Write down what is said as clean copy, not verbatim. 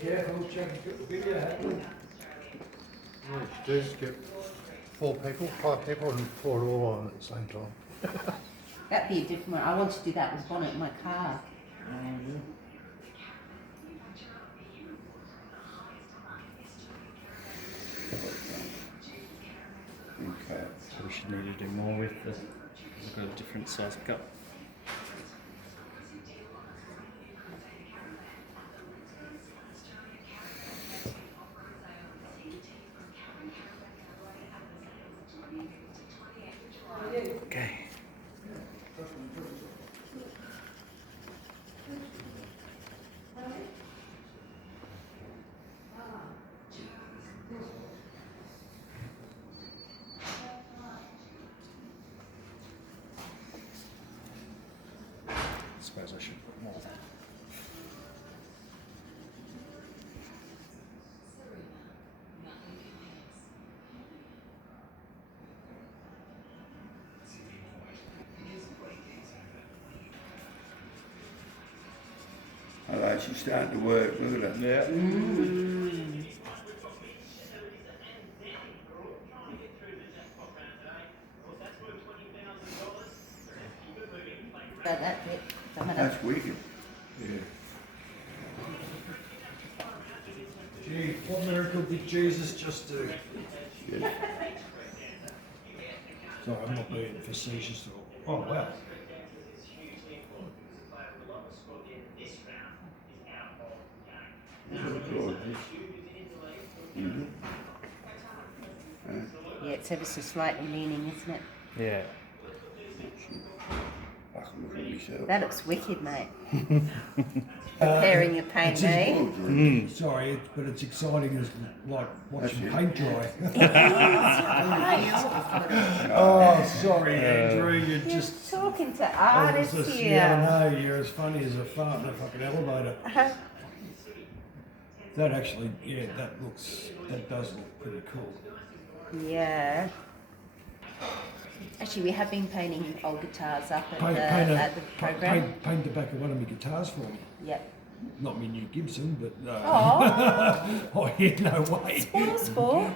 Careful, check the video. What you do is get 5 people and pour it all on at the same time. That'd be a different one. I want to do that with bonnet in my car. Okay. So we should need to do more with the. We've got a different size cup. Okay. I suppose I should put more of that. Oh, actually starting to work, look at that. Yeah. That bit. Some of That's wicked. Yeah. Gee, what miracle did Jesus just do? Yeah. Sorry, I'm not being facetious at all. Oh, wow. Good. Mhm. Yeah, it's ever so slightly leaning, isn't it? Yeah. I can look at myself. That looks wicked, mate. Preparing your paint, eh? Sorry, but it's exciting as like watching That's it. paint dry. Right. Oh, sorry, Andrew, you're You're just. talking to Oh, artists it's just- here. Yeah, I know, you're as funny as a fart in a fucking elevator. That actually, yeah, that does look pretty cool. Yeah. Actually, we have been painting old guitars up at Paint the program. paint the back of one of my guitars for me. Yep. Not my new Gibson, but Oh, oh yeah, no way. sport.